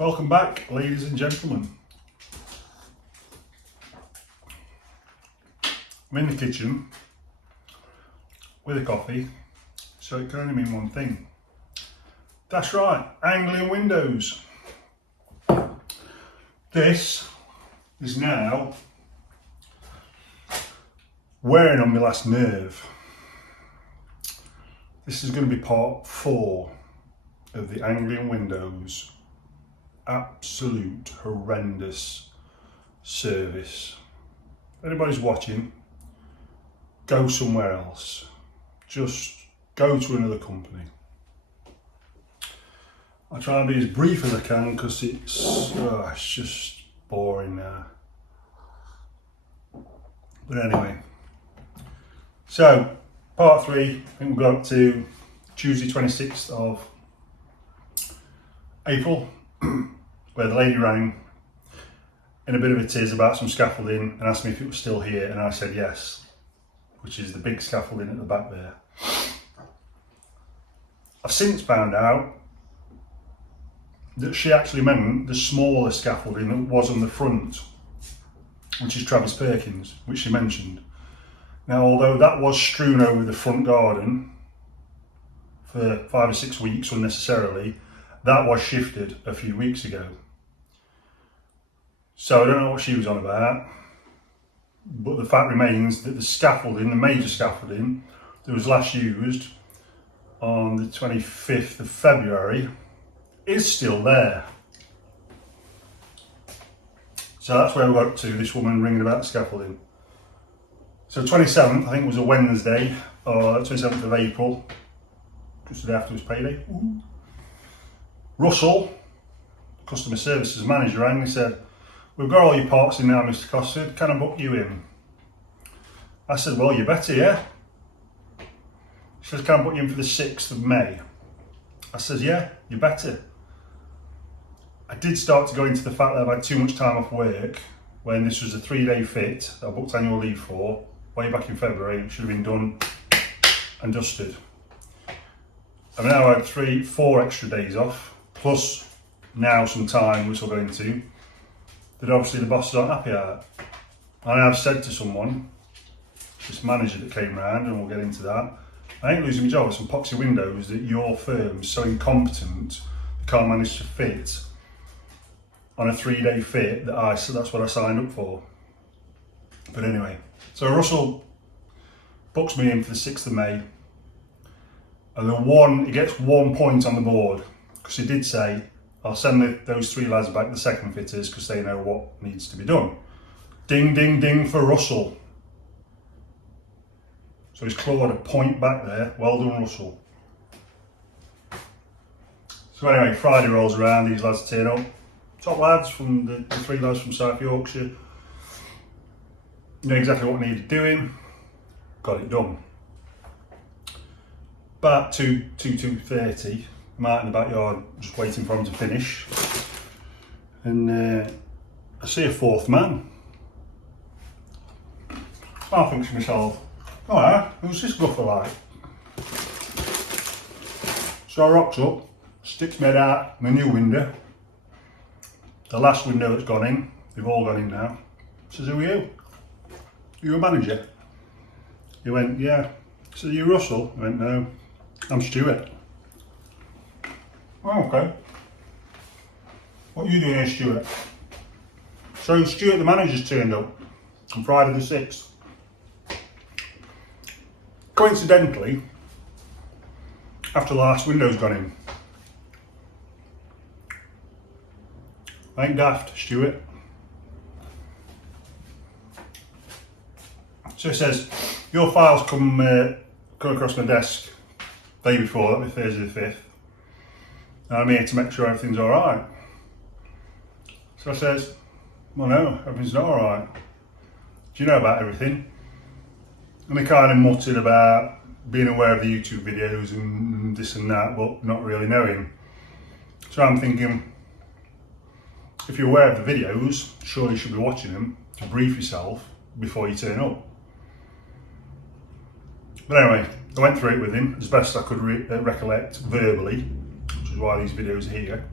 Welcome back, ladies and gentlemen. I'm in the kitchen with a coffee, so it can only mean one thing. That's right, Anglian Windows. This is now wearing on my last nerve. This is going to be part 4 of the Anglian Windows absolute horrendous service. If anybody's watching, go somewhere else. Just go to another company. I'll try and be as brief as I can because it's just boring now. But anyway, so part 3, I think we'll go up to Tuesday 26th of April, where the lady rang in a bit of a tiz about some scaffolding and asked me if it was still here, and I said yes, which is the big scaffolding at the back there. I've since found out that she actually meant the smaller scaffolding that was on the front, which is Travis Perkins, which she mentioned. Now, although that was strewn over the front garden for 5 or 6 weeks unnecessarily, that was shifted a few weeks ago. So I don't know what she was on about, but the fact remains that the scaffolding, the major scaffolding that was last used on the 25th of February is still there. So that's where we got up to, this woman ringing about scaffolding. So 27th, I think, was a Wednesday, or 27th of April, just the day after his payday. Ooh. Russell, customer services manager, rang and said, "We've got all your parts in now, Mr. Cosford, can I book you in?" I said, "Well, you better, yeah." She says, "Can I book you in for the 6th of May? I says, "Yeah, you better." I did start to go into the fact that I've had too much time off work when this was a 3-day fit that I booked annual leave for way back in February. It should have been done and dusted. I've now had 3-4 extra days off, plus now some time, which I'll go into, that obviously the bosses aren't happy at. And I've said to someone, this manager that came round, and we'll get into that, I ain't losing my job with some poxy windows that your firm's so incompetent they can't manage to fit on a 3-day fit so that's what I signed up for. But anyway, so Russell books me in for the 6th of May. And then he gets 1 point on the board, because he did say, "I'll send those 3 lads back, the second fitters, because they know what needs to be done." Ding, ding, ding for Russell. So he's clawed a point back there. Well done, Russell. So anyway, Friday rolls around, these lads turn up. Top lads from the 3 lads from South Yorkshire. Know exactly what needed doing. Got it done. About 2:30, I'm out in the backyard just waiting for him to finish, and I see a 4th man. I think to myself, alright, who's this guffer like? So I rocks up, sticks my head out my new window, the last window that's gone in, they've all gone in now. Says, "Who are you? You a manager?" He went, "Yeah." I said, "Are you Russell?" He went, "No, I'm Stuart." "Oh, okay. What are you doing here, Stuart?" So Stuart, the manager's turned up on Friday the 6th. Coincidentally, after the last window's gone in. I ain't daft, Stuart. So he says, "Your files come across my desk day before, that'll be Thursday the 5th. And I'm here to make sure everything's alright." So I says, "Well, no, everything's not alright. Do you know about everything?" And they kind of muttered about being aware of the YouTube videos and this and that, but not really knowing. So I'm thinking, if you're aware of the videos, surely you should be watching them to brief yourself before you turn up. But anyway, I went through it with him as best I could recollect verbally, which is why these videos are here.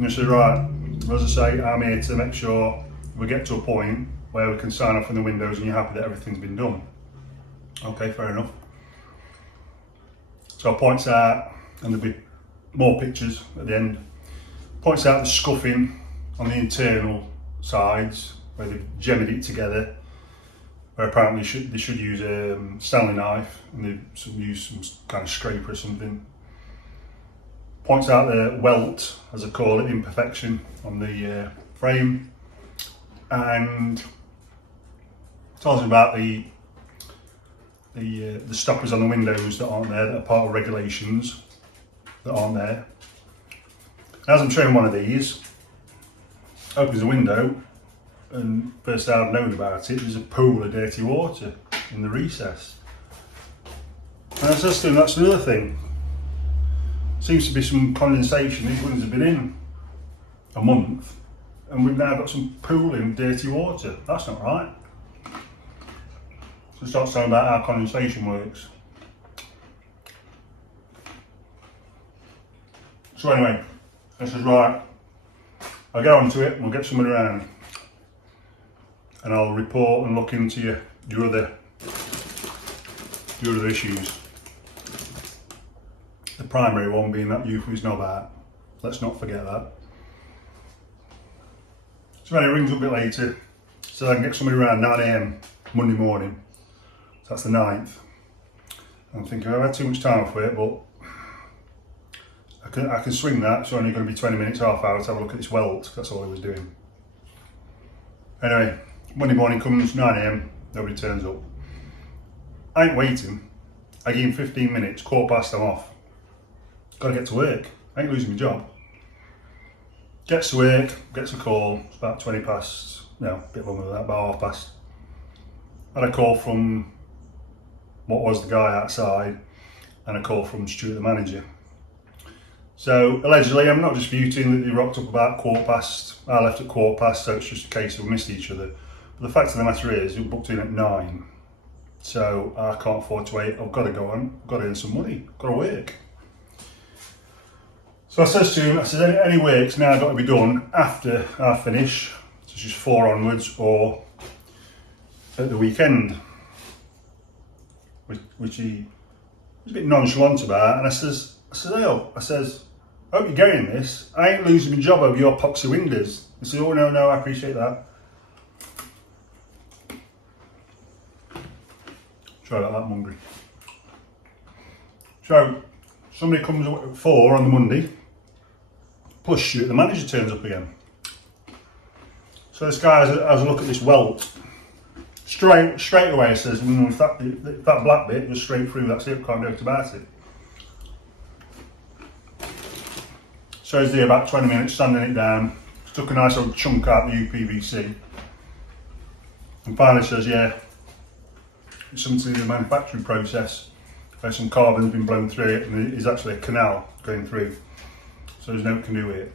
And he says, right, as I say, I'm here to make sure we get to a point where we can sign off on the windows and you're happy that everything's been done. Okay, fair enough. So I points out, and there'll be more pictures at the end, points out the scuffing on the internal sides where they've gemmed it together, where apparently they should use a Stanley knife and they use some kind of scraper or something. Points out the welt, as I call it, imperfection on the frame, and tells me about the stoppers on the windows that aren't there, that are part of regulations that aren't there. As I'm showing one of these, opens the window, and first I've known about it, there's a pool of dirty water in the recess. And I says to him, that's another thing. Seems to be some condensation. These windows have been in a month, and we've now got some pooling dirty water. That's not right. So start talking about how condensation works. So anyway, I says, right, I'll get onto it and we'll get someone around and I'll report and look into your other issues. The primary one being that Euphues knob out. Let's not forget that. So anyway, it rings up a bit later, so I can get somebody around 9 AM Monday morning. So that's the 9th. I'm thinking I've had too much time for it, but I can swing that. It's only going to be 20 minutes, half hour to have a look at this welt. That's all I was doing. Anyway, Monday morning comes, 9 AM, nobody turns up. I ain't waiting. I give him 15 minutes, 15:15 I'm off. Got to get to work. I ain't losing my job. Gets to work, gets a call. It's about 20 past, no, a bit longer than that, about half past. Had a call from what was the guy outside, and a call from Stuart, the manager. So allegedly, I'm not disputing that they rocked up about 15:15. I left at 15:15, so it's just a case of we missed each other. But the fact of the matter is, we booked in at 9. So I can't afford to wait. I've got to go on. I've got to earn some money. I've got to work. So I says to him, I says, any work's now got to be done after I finish, such as 4 onwards or at the weekend, which he was a bit nonchalant about. And I says, hey, I says, I hope you're getting this. I ain't losing my job over your poxy windows. He says, oh no, I appreciate that. Sorry about that, I'm hungry. So somebody comes at 4 on the Monday, plus Stuart, the manager turns up again. So this guy has a look at this welt. Straight away says, if that black bit was straight through, that's it, can't do it about it. So he's there about 20 minutes, sanding it down, took a nice old chunk out the UPVC, and finally says, yeah, it's something to do with the manufacturing process, where some carbon's been blown through it, and there's actually a canal going through, so there's nothing can do with it.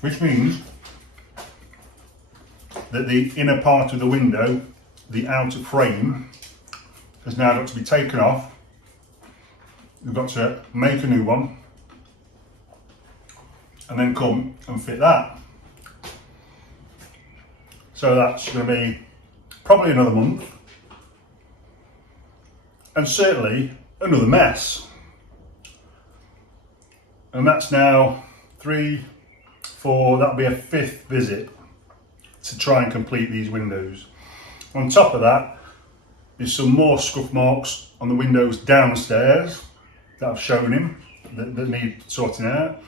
Which means that the inner part of the window, the outer frame, has now got to be taken off. We've got to make a new one and then come and fit that. So that's going to be probably another month, and certainly another mess. And that's now 3, 4, that'll be a 5th visit to try and complete these windows. On top of that, there's some more scuff marks on the windows downstairs that I've shown him that need sorting out.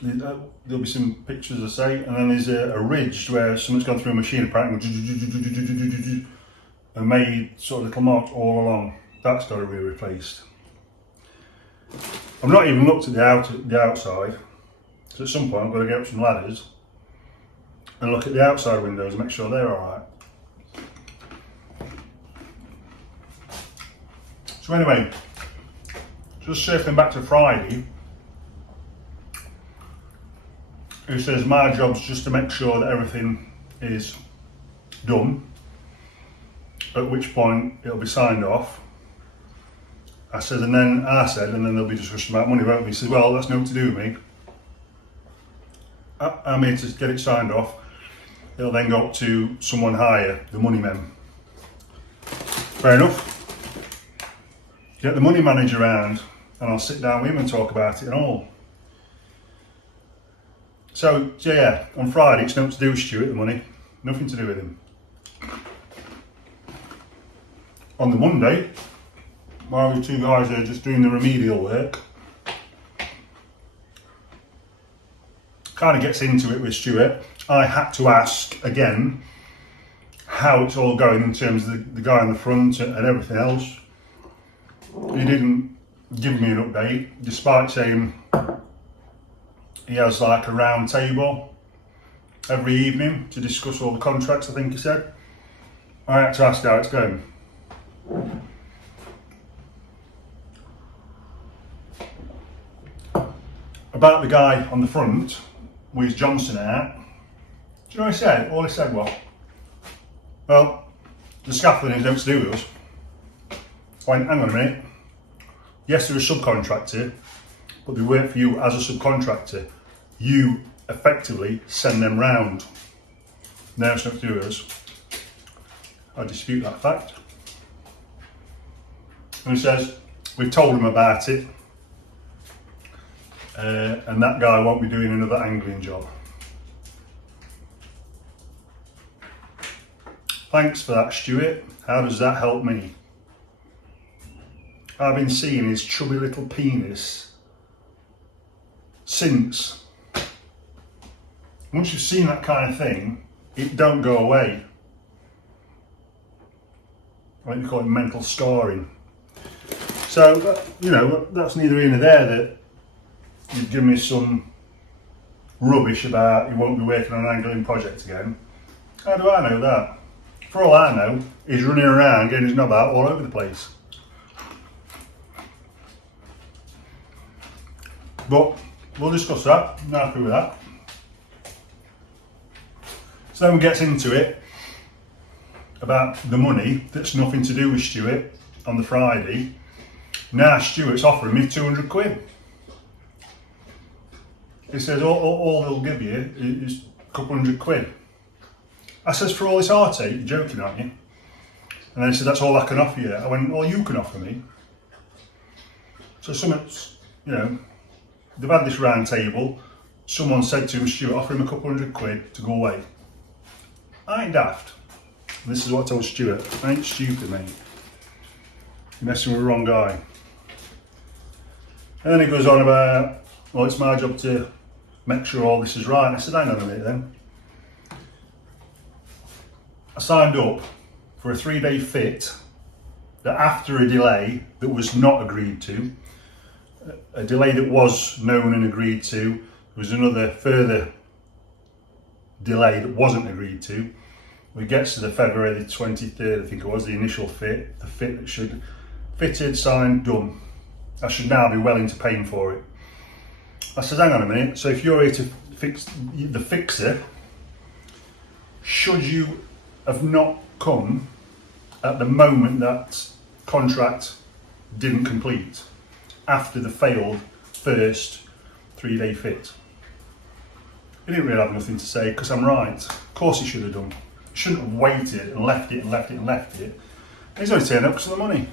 There'll be some pictures, I say, and then there's a ridge where someone's gone through a machine apparently and made sort of little marks all along. That's got to be replaced. I've not even looked at the outside, so at some point I've got to get up some ladders and look at the outside windows and make sure they're alright. So anyway, just circling back to Friday, who says my job's just to make sure that everything is done, at which point it'll be signed off, I said, and then there'll be discussion about money, won't there? He says, well, that's nothing to do with me. I'm here to get it signed off. It'll then go up to someone higher, the money men. Fair enough. Get the money manager around and I'll sit down with him and talk about it and all. So yeah, on Friday it's nothing to do with Stuart, the money. Nothing to do with him. On the Monday, while the two guys are just doing the remedial work, kind of gets into it with Stuart. I had to ask again how it's all going in terms of the guy on the front and everything else. He didn't give me an update, despite saying he has like a round table every evening to discuss all the contracts, I think he said. I had to ask how it's going. About the guy on the front with Johnson out, do you know what he said? All he said was, well, the scaffolding is nothing to do with us. I went, hang on a minute. Yes, they're a subcontractor, but they work for you as a subcontractor. You effectively send them round. No, it's nothing to do with us. I dispute that fact. And he says, we've told him about it, and that guy won't be doing another Anglian job. Thanks for that, Stuart. How does that help me? I've been seeing his chubby little penis since. Once you've seen that kind of thing, it don't go away. I think you call it mental scarring. So, you know, that's neither here nor there that you've given me some rubbish about you won't be working on an Anglian project again. How do I know that? For all I know, he's running around getting his knob out all over the place. But we'll discuss that. I'm happy with that. So then we get into it about the money that's nothing to do with Stuart on the Friday. Now Stuart's offering me 200 quid. He says all they'll give you is a couple hundred quid. I says, for all this heartache, you're joking, aren't you? And then he said, that's all I can offer you. I went, well, you can offer me. So something's, you know, they've had this round table. Someone said to him, Stuart, offer him a couple hundred quid to go away. I ain't daft. And this is what I told Stuart. I ain't stupid, mate. You're messing with the wrong guy. And then he goes on about, well, it's my job to make sure all this is right. And I said, hang on a minute then. I signed up for a 3-day fit that after a delay that was not agreed to, a delay that was known and agreed to, there was another further delay that wasn't agreed to. We get to the February the 23rd, I think it was, the initial fit, the fit that should fitted, signed, done. I should now be well into paying for it. I said, hang on a minute, so if you're here to fix the fixer, should you have not come at the moment that contract didn't complete, after the failed first 3-day fit? He didn't really have nothing to say, because I'm right. Of course he should have done. He shouldn't have waited and left it and left it and left it. He's only turned up because of the money.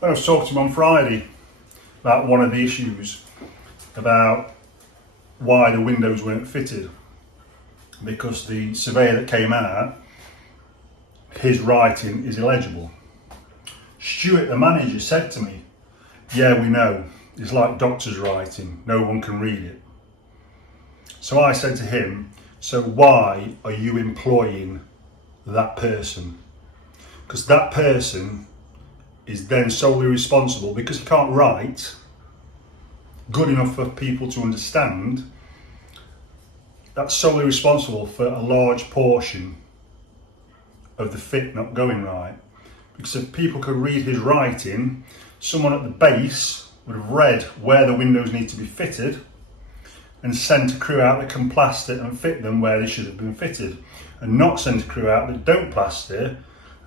When I was talking to him on Friday about one of the issues about why the windows weren't fitted, because the surveyor that came out, his writing is illegible. Stuart, the manager, said to me, yeah, we know, it's like doctor's writing, no one can read it. So I said to him, so why are you employing that person? Because that person is then solely responsible, because he can't write good enough for people to understand. That's solely responsible for a large portion of the fit not going right. Because if people could read his writing, someone at the base would have read where the windows need to be fitted and sent a crew out that can plaster and fit them where they should have been fitted, and not send a crew out that don't plaster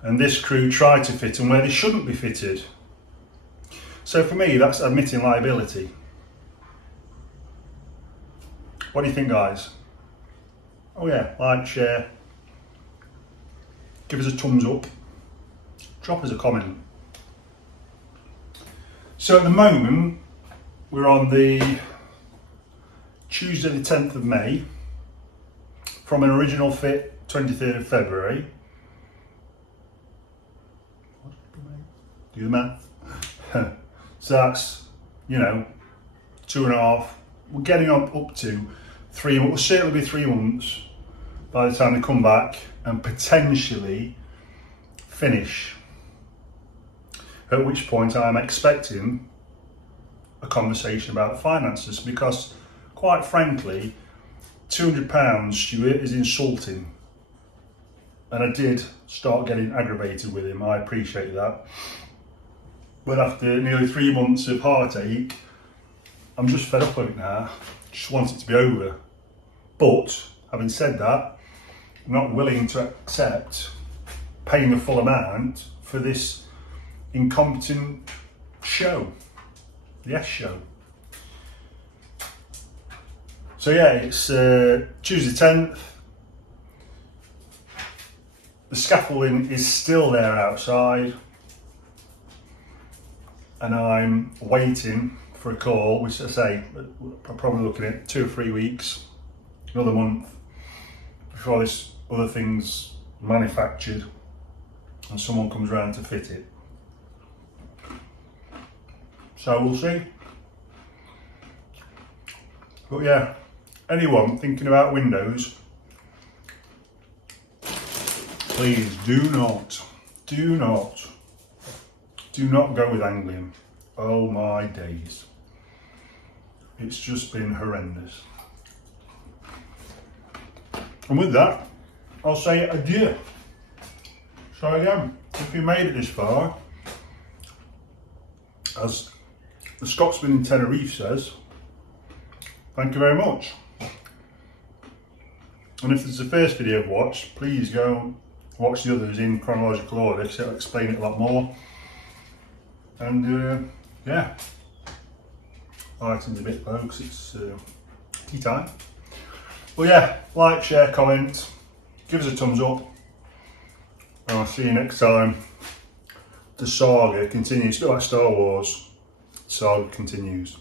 and this crew try to fit them where they shouldn't be fitted. So for me, that's admitting liability. What do you think, guys? Oh yeah, like, share, give us a thumbs up, drop us a comment. So at the moment, we're on the Tuesday the 10th of May, from an original fit 23rd of February. Do the math. So that's, you know, 2.5. We're getting up to 3 months. Will certainly be 3 months by the time they come back and potentially finish. At which point I'm expecting a conversation about the finances, because quite frankly, £200, Stuart, is insulting. And I did start getting aggravated with him, I appreciate that. But after nearly 3 months of heartache, I'm just fed up with it now. Just want it to be over. But having said that, I'm not willing to accept paying the full amount for this incompetent show. The S show. So yeah, it's Tuesday 10th. The scaffolding is still there outside, and I'm waiting for a call, which I say, I'm probably looking at 2 or 3 weeks, another month, before this other thing's manufactured and someone comes around to fit it. So we'll see. But yeah, anyone thinking about Windows, please do not go with Anglian. Oh my days. It's just been horrendous. And with that, I'll say adieu. So again, if you made it this far, as the Scotsman in Tenerife says, thank you very much. And if this is the first video I've watched, please go watch the others in chronological order, because it'll explain it a lot more. And yeah, lighting's a bit low because it's tea time. Well yeah, like, share, comment, give us a thumbs up, and I'll see you next time. The saga continues, a bit like Star Wars, the saga continues.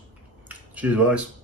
Cheers guys.